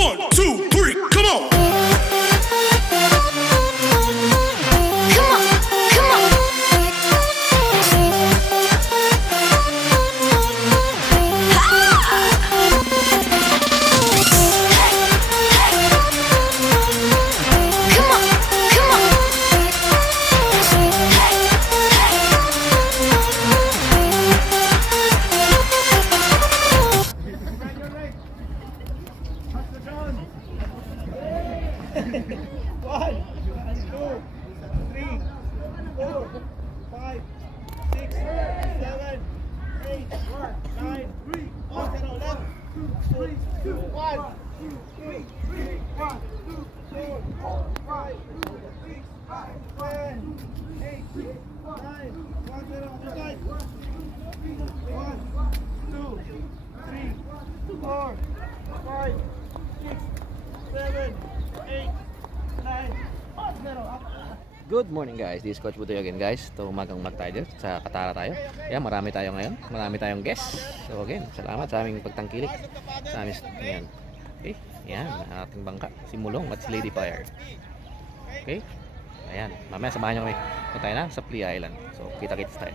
1, 2, 3, come on. Come on, come on. Come on, come on. Good morning guys, this is Coach Butoy again guys. Ito umagang tayo sa Katara tayo. Yan, marami tayo ngayon. Marami tayong guests. So again, salamat sa aming pagtangkilik. Sa aming, yan. Okay, yan, ang ating bangka. Si Mulong at si Lady Fire. Okay, ayan. Mamaya samahan nyo kami. Punta tayo na sa Plea Island. So kita-kits tayo.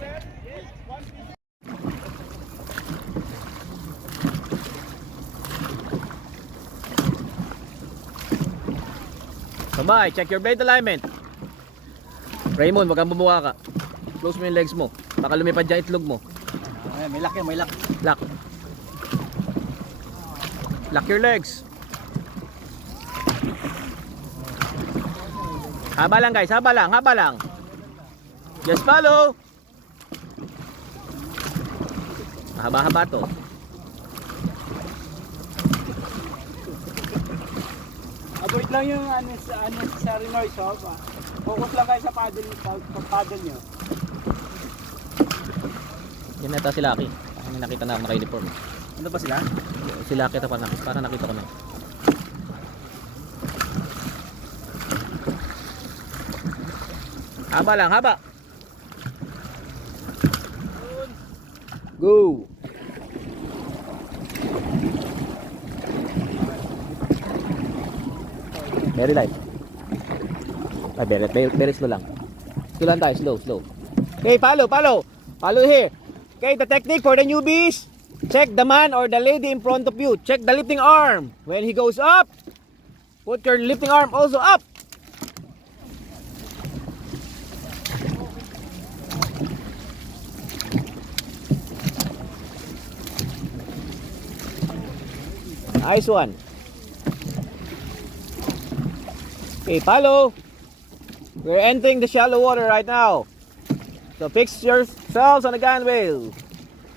Bye, check your blade alignment. Raymond, wag kang bumuka ka. Close mo yung legs mo. Baka lumipad dyan itlog mo. Ayan, may lock yan, may lock. Lock. Lock your legs. Haba lang guys, haba lang, haba lang. Just follow. Haba-haba to. Avoid lang yung unnecessary noise, oh. Focus lang kayo sa paddle nyo. Yan nata si Lucky. May nakita na ako naka-uniform. Ano ba sila? Si Lucky ito pa na. Para nakita ko na. Haba lang, haba. Go. Very light. Ay, very slow lang. Slow lang tayo, slow. Okay, follow. Follow here. Okay, the technique for the newbies. Check the man or the lady in front of you. Check the lifting arm. When he goes up, put your lifting arm also up. Nice one. Okay, follow. We're entering the shallow water right now. So fix yourselves on the gunwale.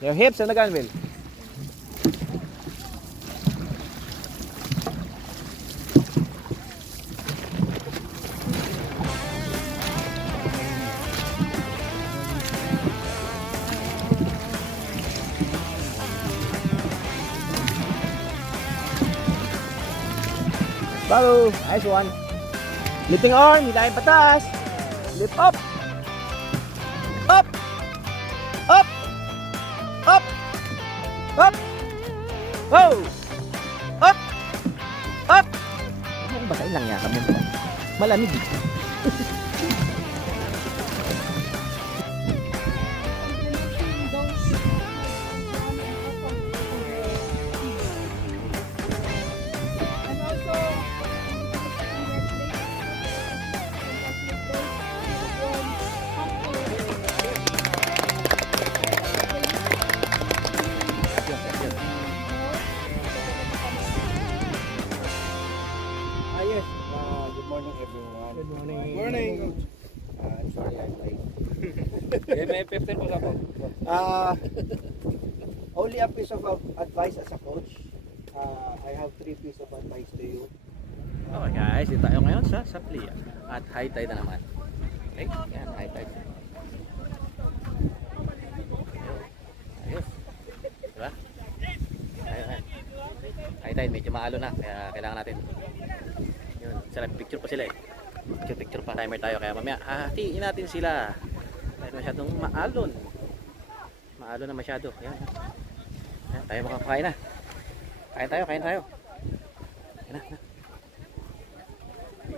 Your hips on the gunwale. Follow. Nice one. Lifting arm, hilahin pataas. Lift up. Up. Up. Up. Up. Whoa. Up. Up. Ano ba kayo lang yakap mo? Malamig eh. Yes. Good morning, everyone. Good morning. I'm sorry I'm late. May 15 po sa po. Only a piece of advice as a coach. I have 3 pieces of advice to you. Okay guys, dito tayo ngayon sa Plea. At high tide na naman. Okay, yan, high tide. Ayos. Diba? Ayun. High tide, medyo maalo na. Kaya kailangan natin. Yun, picture pa sila eh. Picture pa. Timer tayo. Kaya mamaya, hatiin natin sila. Dahil masyadong maalon. Maalon na masyado. Yan. Yan, tayo makakain na. Kain tayo. Yan na.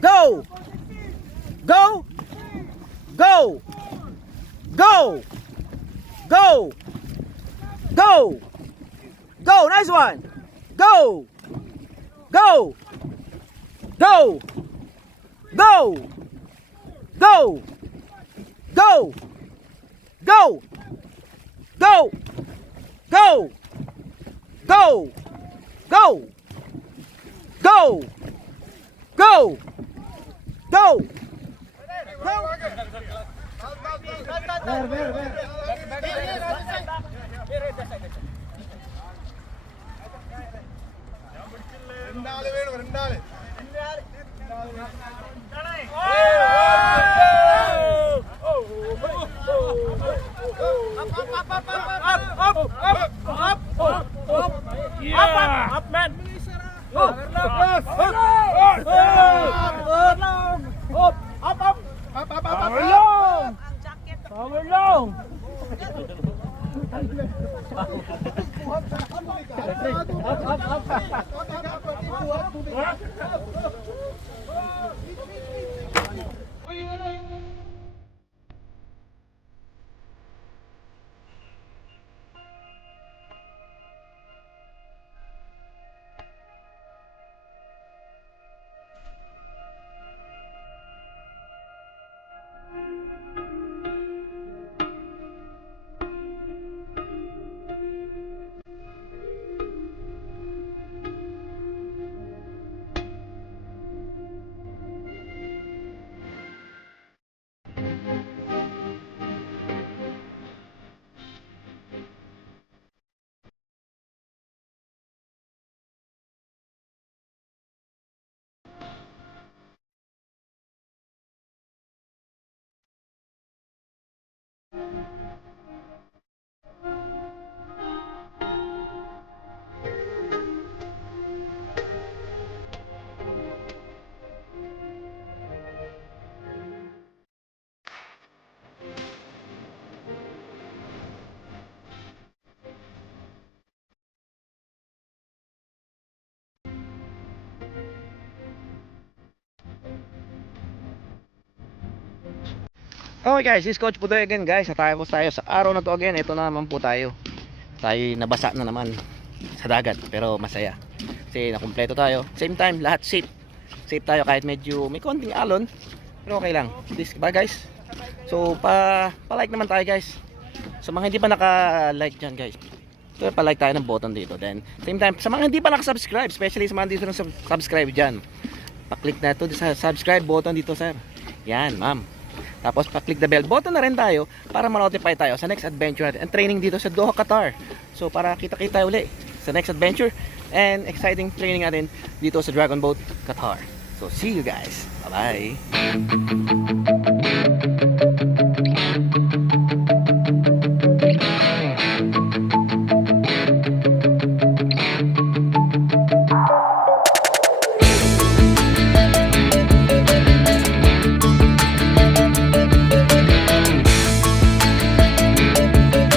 Go! Go! Go! Go! Go! Go! Go! Nice one! Go! Go! Go! Go! Go! Go! Go! Go! Go! Go! Go! Go! Go! Go! Up, man! Power long! Power long! Okay guys, this is Coach Pudoy again guys. Tapos tayo sa araw na to again. Ito na naman po tayo. Tayo nabasa na naman sa dagat, pero masaya. Kasi nakumpleto tayo. Same time, lahat safe. Safe tayo kahit medyo may konting alon. Pero okay lang. This ba guys? So pa-like naman tayo guys. Sa mga hindi pa naka-like dyan guys, so, pa-like tayo ng button dito. Then same time, sa mga hindi pa naka-subscribe, especially sa mga hindi pa subscribe dyan, pa-click na ito sa subscribe button dito sir. Yan ma'am. Tapos pa-click the bell button na rin tayo para ma-notify tayo sa next adventure and training dito sa Doha, Qatar. So para kita-kita uli sa next adventure and exciting training natin dito sa Dragon Boat, Qatar. So see you guys. Bye-bye.